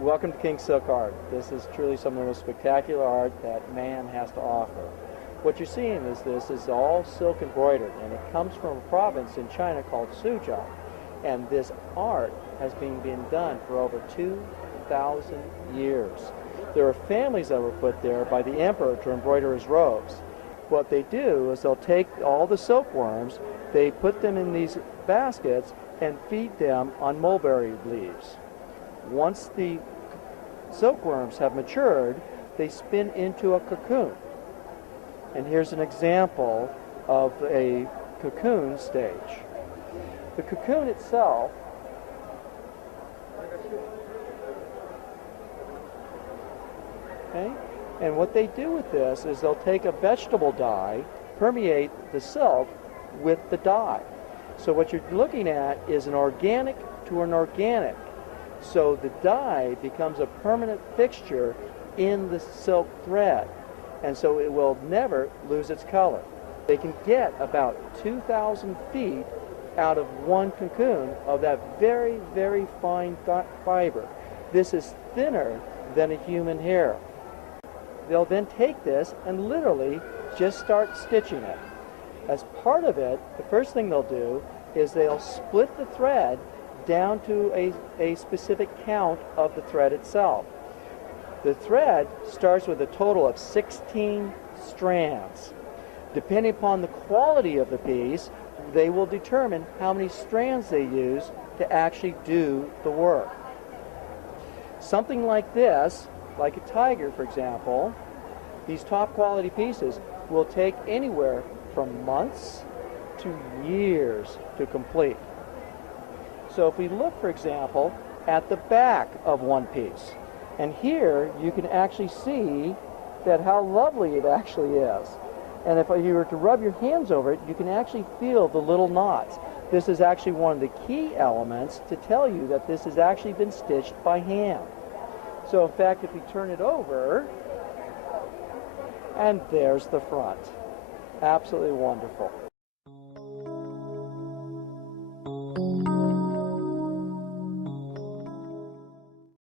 Welcome to King Silk Art. This is truly some of the most spectacular art that man has to offer. What you're seeing is this is all silk embroidered, and it comes from a province in China called Suzhou. And this art has been done for over 2,000 years. There are families that were put there by the emperor to embroider his robes. What they do is they'll take all the silkworms, they put them in these baskets and feed them on mulberry leaves. Once the silkworms have matured, they spin into a cocoon. And here's an example of a cocoon stage. The cocoon itself and what they do with this is they'll take a vegetable dye, permeate the silk with the dye. So what you're looking at is an organic to an organic. So the dye becomes a permanent fixture in the silk thread, and so it will never lose its color. They can get about 2,000 feet out of one cocoon of that very, very fine fiber. This is thinner than a human hair. They'll then take this and literally just start stitching it. As part of it, the first thing they'll do is they'll split the thread down to a specific count of the thread itself. The thread starts with a total of 16 strands. Depending upon the quality of the piece, they will determine how many strands they use to actually do the work. Something like this, like a tiger for example, these top quality pieces will take anywhere from months to years to complete. So if we look, for example, at the back of one piece, and here you can actually see that how lovely it actually is. And if you were to rub your hands over it, you can actually feel the little knots. This is actually one of the key elements to tell you that this has actually been stitched by hand. So in fact, if we turn it over, and there's the front. Absolutely wonderful.